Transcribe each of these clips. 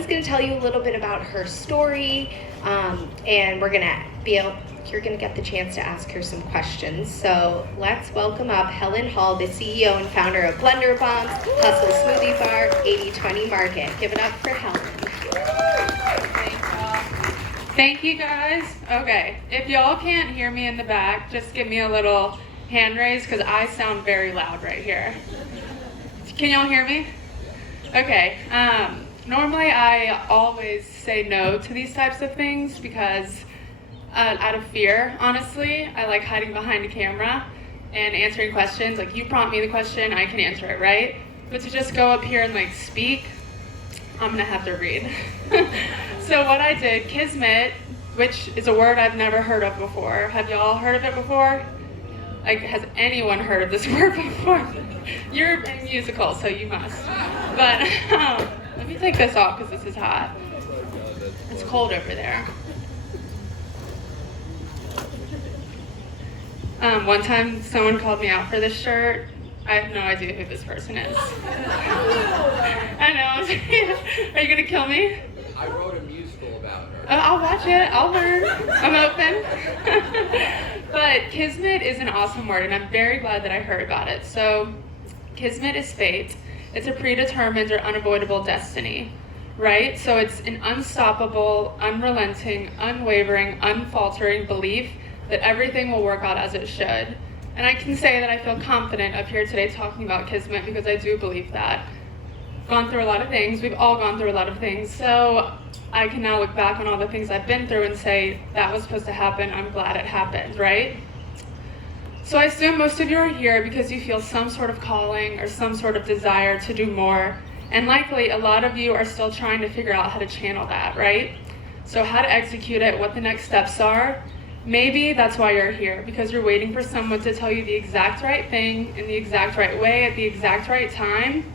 Helen's going to tell you a little bit about her story, and you're going to get the chance to ask her some questions. So let's welcome up Helen Hall, the CEO and founder of Blender Bombs, Hustle Smoothie Bar, 80/20 Market. Give it up for Helen. Thank you guys. Okay, if y'all can't hear me in the back, just give me a little hand raise because I sound very loud right here. Can y'all hear me? Okay. Normally I always say no to these types of things because out of fear, honestly. I like hiding behind a camera and answering questions. Like, you prompt me the question, I can answer it, right? But to just go up here and like speak, I'm gonna have to read. So what I did, Kismet, which is a word I've never heard of before. Have y'all heard of it before? Like, has anyone heard of this word before? You're in musical, so you must. But let me take this off because this is hot. It's cold over there. One time someone called me out for this shirt. I have no idea who this person is. I know. Are you gonna kill me? I wrote a musical about her. I'll watch it. I'll learn. I'm open. But Kismet is an awesome word, and I'm very glad that I heard about it. So, Kismet is fate. It's a predetermined or unavoidable destiny, right? So it's an unstoppable, unrelenting, unwavering, unfaltering belief that everything will work out as it should. And I can say that I feel confident up here today talking about Kismet because I do believe that. Gone through a lot of things. We've all gone through a lot of things. So I can now look back on all the things I've been through and say, that was supposed to happen. I'm glad it happened, right? So I assume most of you are here because you feel some sort of calling or some sort of desire to do more. And likely a lot of you are still trying to figure out how to channel that, right? So how to execute it, what the next steps are. Maybe that's why you're here, because you're waiting for someone to tell you the exact right thing in the exact right way at the exact right time.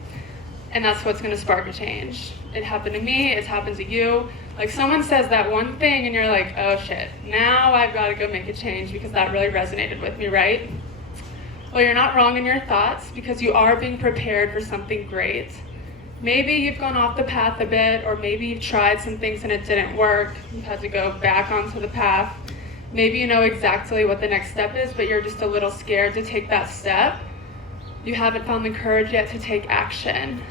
And that's what's gonna spark a change. It happened to me, it's happened to you. Like, someone says that one thing and you're like, oh shit, now I've gotta go make a change because that really resonated with me, right? Well, you're not wrong in your thoughts because you are being prepared for something great. Maybe you've gone off the path a bit, or maybe you've tried some things and it didn't work. You've had to go back onto the path. Maybe you know exactly what the next step is, but you're just a little scared to take that step. You haven't found the courage yet to take action.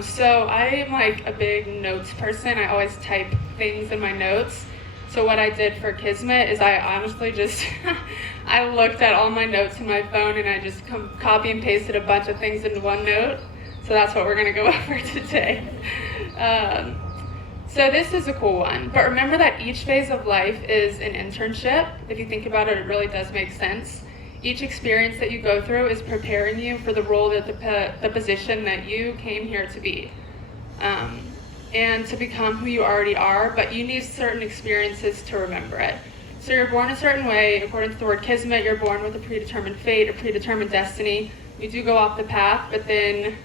So I am like a big notes person. I always type things in my notes. So what I did for Kismet is I honestly just, I looked at all my notes in my phone and I just copy and pasted a bunch of things into one note. So that's what we're gonna go over today. So this is a cool one, but remember that each phase of life is an internship. If you think about it, it really does make sense. Each experience that you go through is preparing you for the role, that the position that you came here to be, and to become who you already are, but you need certain experiences to remember it. So you're born a certain way. According to the word Kismet, you're born with a predetermined fate, a predetermined destiny. You do go off the path, but then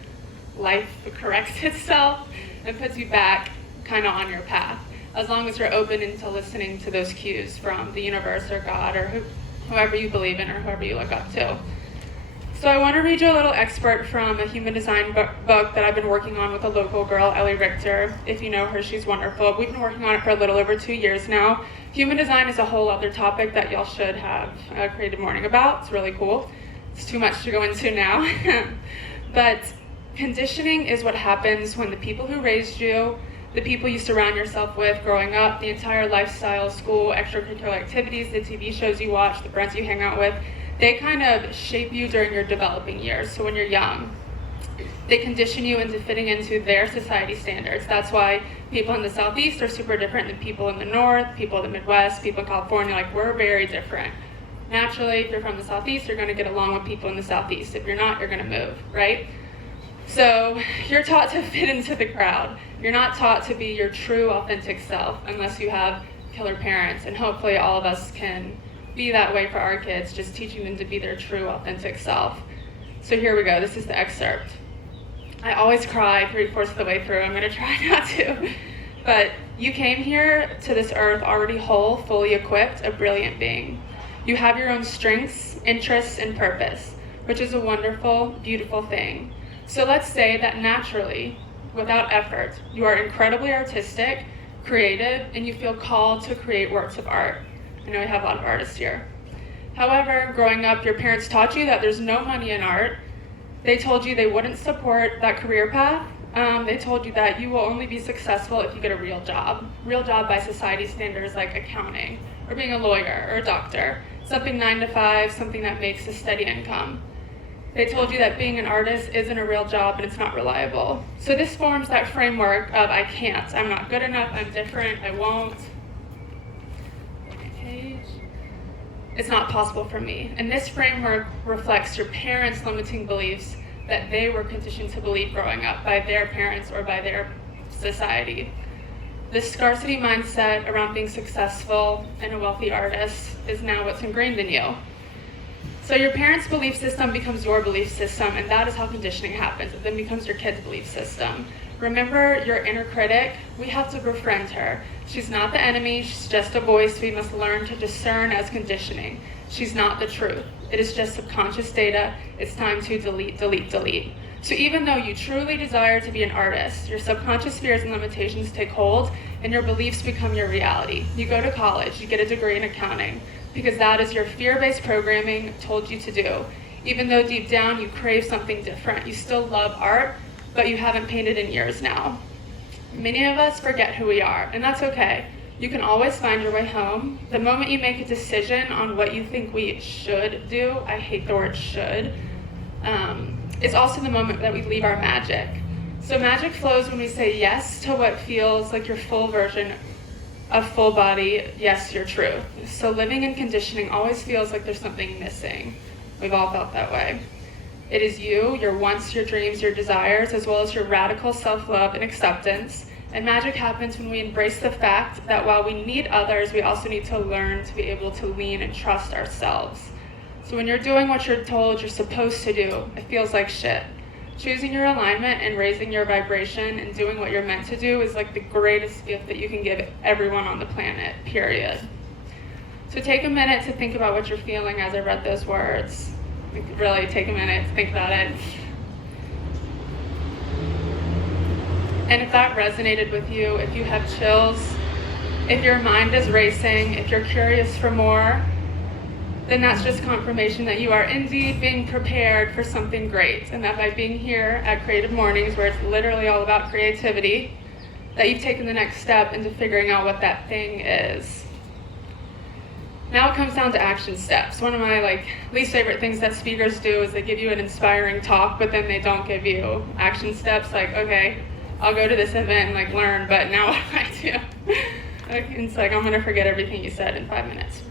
life corrects itself and puts you back kind of on your path, as long as you're open into listening to those cues from the universe or God or whoever you believe in or whoever you look up to. So I want to read you a little excerpt from a human design book that I've been working on with a local girl, Ellie Richter. If you know her, she's wonderful. We've been working on it for a little over 2 years now. Human design is a whole other topic that y'all should have a Creative Morning about. It's really cool. It's too much to go into now. But conditioning is what happens when the people who raised you, the people you surround yourself with growing up, the entire lifestyle, school, extracurricular activities, the TV shows you watch, the friends you hang out with, they kind of shape you during your developing years. So when you're young, they condition you into fitting into their society standards. That's why people in the Southeast are super different than people in the North, people in the Midwest, people in California. Like, we're very different. Naturally, if you're from the Southeast, you're gonna get along with people in the Southeast. If you're not, you're gonna move, right? So you're taught to fit into the crowd. You're not taught to be your true, authentic self unless you have killer parents. And hopefully all of us can be that way for our kids, just teaching them to be their true, authentic self. So here we go. This is the excerpt. I always cry 3/4 of the way through. I'm going to try not to. But you came here to this earth already whole, fully equipped, a brilliant being. You have your own strengths, interests, and purpose, which is a wonderful, beautiful thing. So let's say that naturally without effort. You are incredibly artistic, creative, and you feel called to create works of art. I know we have a lot of artists here. However, growing up, your parents taught you that there's no money in art. They told you they wouldn't support that career path. They told you that you will only be successful if you get a real job by society standards like accounting, or being a lawyer or a doctor, something 9 to 5, something that makes a steady income. They told you that being an artist isn't a real job and it's not reliable. So this forms that framework of I can't, I'm not good enough, I'm different, I won't. It's not possible for me. And this framework reflects your parents' limiting beliefs that they were conditioned to believe growing up by their parents or by their society. This scarcity mindset around being successful and a wealthy artist is now what's ingrained in you. So your parents' belief system becomes your belief system, and that is how conditioning happens. It then becomes your kid's belief system. Remember your inner critic? We have to befriend her. She's not the enemy, she's just a voice we must learn to discern as conditioning. She's not the truth. It is just subconscious data. It's time to delete, delete, delete. So even though you truly desire to be an artist, your subconscious fears and limitations take hold, and your beliefs become your reality. You go to college, you get a degree in accounting, because that is your fear-based programming told you to do. Even though deep down you crave something different, you still love art, but you haven't painted in years now. Many of us forget who we are, and that's okay. You can always find your way home. The moment you make a decision on what you think we should do, I hate the word should, it's also the moment that we leave our magic. So magic flows when we say yes to what feels like your full version of full body, yes, your truth. So living in conditioning always feels like there's something missing. We've all felt that way. It is you, your wants, your dreams, your desires, as well as your radical self-love and acceptance. And magic happens when we embrace the fact that while we need others, we also need to learn to be able to lean and trust ourselves. So when you're doing what you're told you're supposed to do, it feels like shit. Choosing your alignment and raising your vibration and doing what you're meant to do is like the greatest gift that you can give everyone on the planet, period. So take a minute to think about what you're feeling as I read those words. Really take a minute to think about it. And if that resonated with you, if you have chills, if your mind is racing, if you're curious for more, then that's just confirmation that you are indeed being prepared for something great. And that by being here at Creative Mornings, where it's literally all about creativity, that you've taken the next step into figuring out what that thing is. Now it comes down to action steps. One of my least favorite things that speakers do is they give you an inspiring talk, but then they don't give you action steps. Like, okay, I'll go to this event and learn, but now what do I do? It's like, I'm gonna forget everything you said in 5 minutes.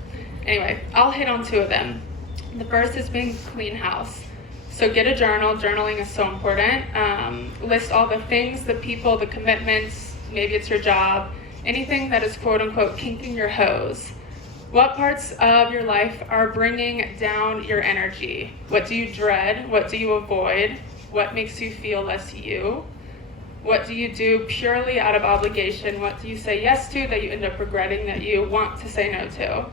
Anyway, I'll hit on 2 of them. The first is being clean house. So get a journal. Journaling is so important. List all the things, the people, the commitments, maybe it's your job, anything that is quote unquote kinking your hose. What parts of your life are bringing down your energy? What do you dread? What do you avoid? What makes you feel less you? What do you do purely out of obligation? What do you say yes to that you end up regretting that you want to say no to?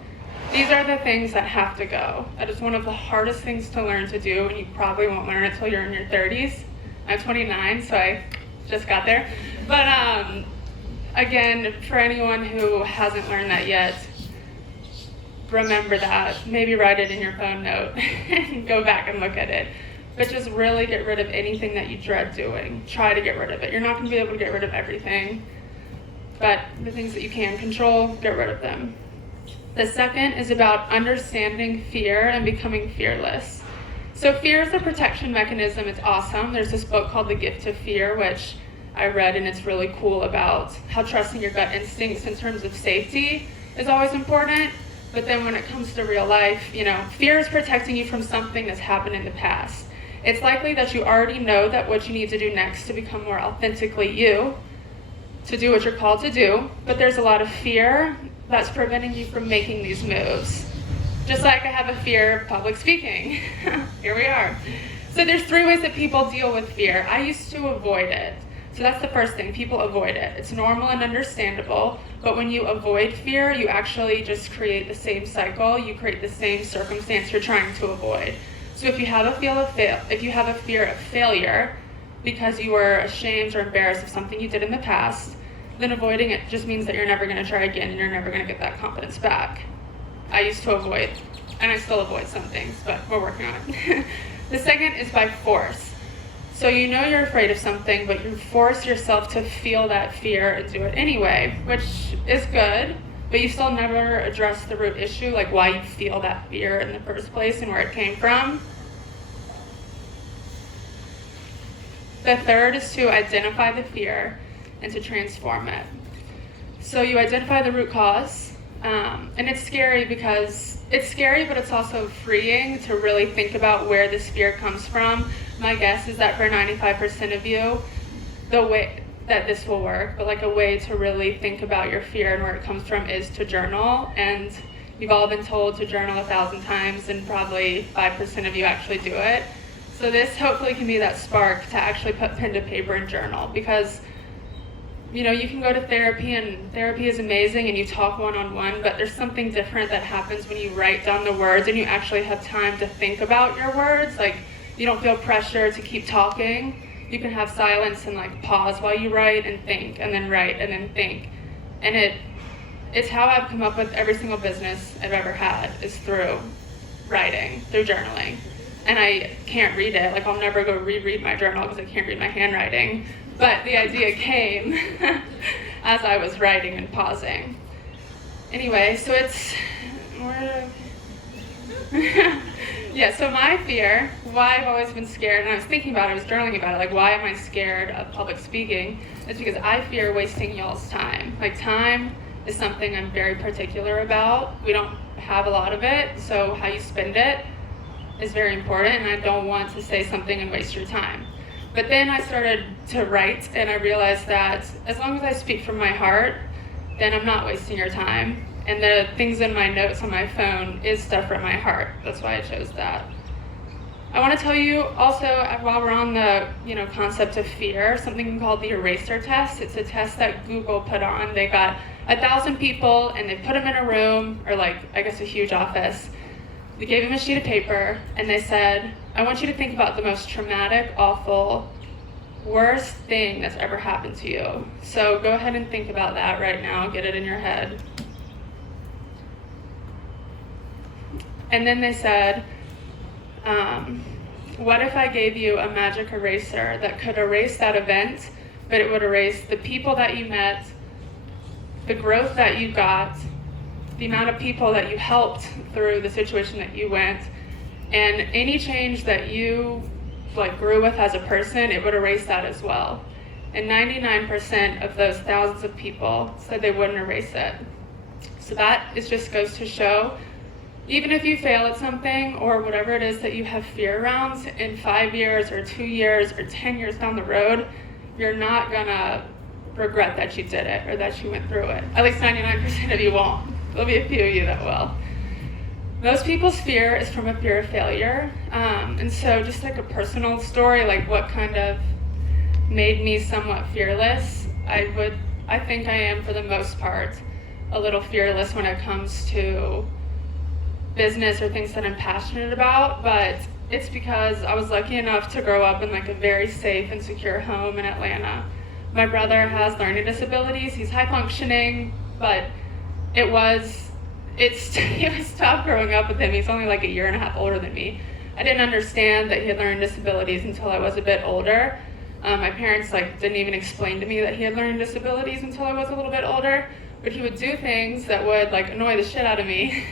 These are the things that have to go. That is one of the hardest things to learn to do, and you probably won't learn it until you're in your 30s. I'm 29, so I just got there. But again, for anyone who hasn't learned that yet, remember that. Maybe write it in your phone note and go back and look at it. But just really get rid of anything that you dread doing. Try to get rid of it. You're not going to be able to get rid of everything, but the things that you can control, get rid of them. The second is about understanding fear and becoming fearless. So fear is a protection mechanism. It's awesome. There's this book called The Gift of Fear, which I read, and it's really cool about how trusting your gut instincts in terms of safety is always important. But then when it comes to real life, fear is protecting you from something that's happened in the past. It's likely that you already know that what you need to do next to become more authentically you, to do what you're called to do, but there's a lot of fear that's preventing you from making these moves. Just like I have a fear of public speaking. Here we are. So there's 3 ways that people deal with fear. I used to avoid it. So that's the first thing, people avoid it. It's normal and understandable, but when you avoid fear, you actually just create the same cycle, you create the same circumstance you're trying to avoid. So if you have a fear of failure, because you were ashamed or embarrassed of something you did in the past, then avoiding it just means that you're never going to try again and you're never going to get that confidence back. I used to avoid, and I still avoid some things, but we're working on it. The second is by force. So you know you're afraid of something, but you force yourself to feel that fear and do it anyway, which is good, but you still never address the root issue, like why you feel that fear in the first place and where it came from. The third is to identify the fear and to transform it. So you identify the root cause, and it's scary because it's scary, but it's also freeing to really think about where this fear comes from. My guess is that for 95% of you, the way that this will work, but like a way to really think about your fear and where it comes from is to journal. And you've all been told to journal 1,000 times, and probably 5% of you actually do it. So this hopefully can be that spark to actually put pen to paper and journal, because you know, you can go to therapy, and therapy is amazing, and you talk one-on-one, but there's something different that happens when you write down the words and you actually have time to think about your words. Like, you don't feel pressure to keep talking. You can have silence and like pause while you write and think, and then write and then think. And it's how I've come up with every single business I've ever had, is through writing, through journaling. And I can't read it. Like, I'll never go reread my journal because I can't read my handwriting. But the idea came as I was writing and pausing. Anyway, so it's, yeah, so my fear, why I've always been scared, and I was thinking about it, I was journaling about it, like why am I scared of public speaking, is because I fear wasting y'all's time. Like, time is something I'm very particular about. We don't have a lot of it, so how you spend it is very important, and I don't want to say something and waste your time. But then I started to write, and I realized that as long as I speak from my heart, then I'm not wasting your time. And the things in my notes on my phone is stuff from my heart. That's why I chose that. I want to tell you also, while we're on the concept of fear, something called the eraser test. It's a test that Google put on. They got 1,000 people, and they put them in a room, or like, I guess a huge office. They gave them a sheet of paper, and they said, I want you to think about the most traumatic, awful, worst thing that's ever happened to you. So go ahead and think about that right now. Get it in your head. And then they said, what if I gave you a magic eraser that could erase that event, but it would erase the people that you met, the growth that you got, the amount of people that you helped through the situation that you went, and any change that you grew with as a person, it would erase that as well. And 99% of those thousands of people said they wouldn't erase it. So that just goes to show, even if you fail at something or whatever it is that you have fear around, in 5 years or 2 years or 10 years down the road, you're not gonna regret that you did it or that you went through it. At least 99% of you won't. There'll be a few of you that will. Most people's fear is from a fear of failure. And so just like a personal story, like what kind of made me somewhat fearless, I think I am, for the most part, a little fearless when it comes to business or things that I'm passionate about, but it's because I was lucky enough to grow up in like a very safe and secure home in Atlanta. My brother has learning disabilities. He's high functioning, but it was tough growing up with him. He's only like a year and a half older than me. I didn't understand that he had learning disabilities until I was a bit older. My parents didn't even explain to me that he had learning disabilities until I was a little bit older, but he would do things that would annoy the shit out of me.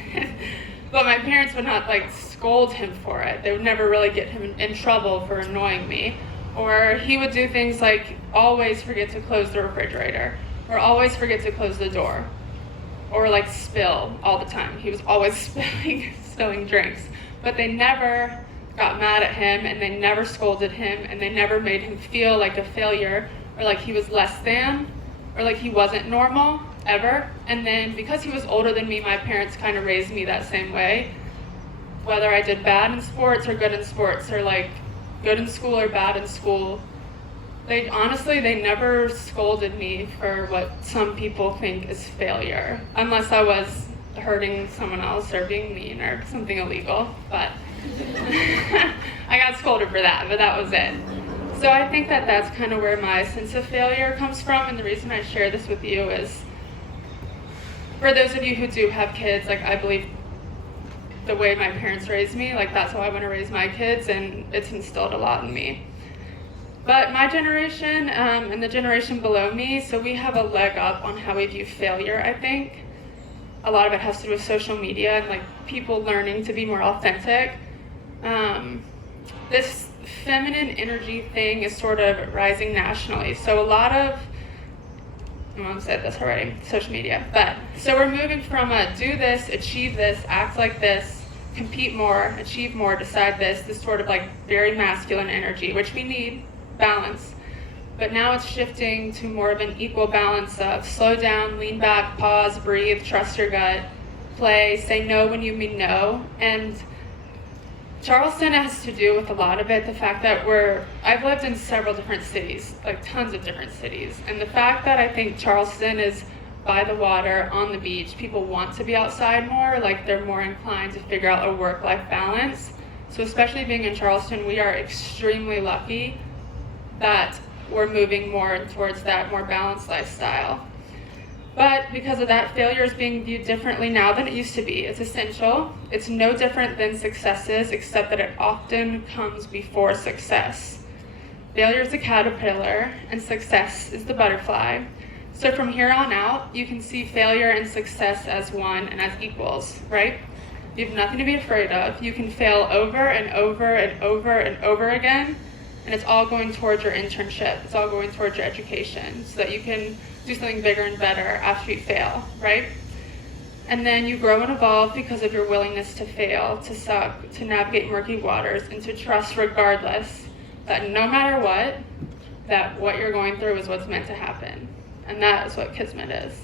But my parents would not scold him for it. They would never really get him in trouble for annoying me. Or he would do things like always forget to close the refrigerator, or always forget to close the door, or spill all the time. He was always spilling drinks. But they never got mad at him, and they never scolded him, and they never made him feel like a failure, or like he was less than, or like he wasn't normal, ever. And then because he was older than me, my parents kind of raised me that same way. Whether I did bad in sports or good in sports, or good in school or bad in school, they never scolded me for what some people think is failure, unless I was hurting someone else or being mean or something illegal. But I got scolded for that, but that was it. So I think that that's kind of where my sense of failure comes from, and the reason I share this with you is, for those of you who do have kids, like I believe the way my parents raised me, like that's how I want to raise my kids, and it's instilled a lot in me. But my generation and the generation below me, so we have a leg up on how we view failure, I think. A lot of it has to do with social media and like people learning to be more authentic. This feminine energy thing is sort of rising nationally. So a lot of, my mom said this already, social media. But so we're moving from a do this, achieve this, act like this, compete more, achieve more, decide this sort of like very masculine energy, which we need, balance. But now it's shifting to more of an equal balance of slow down, lean back, pause, breathe, trust your gut, play, say no when you mean no. And Charleston has to do with a lot of it, the fact that I've lived in several different cities, like tons of different cities. And the fact that I think Charleston is by the water, on the beach, people want to be outside more, like they're more inclined to figure out a work-life balance. So especially being in Charleston, we are extremely lucky that we're moving more towards that more balanced lifestyle. But because of that, failure is being viewed differently now than it used to be. It's essential. It's no different than successes, except that it often comes before success. Failure is the caterpillar, and success is the butterfly. So from here on out, you can see failure and success as one and as equals, right? You have nothing to be afraid of. You can fail over and over and over and over again, and it's all going towards your internship. It's all going towards your education so that you can do something bigger and better after you fail, right? And then you grow and evolve because of your willingness to fail, to suck, to navigate murky waters, and to trust regardless that no matter what, that what you're going through is what's meant to happen. And that is what Kismet is.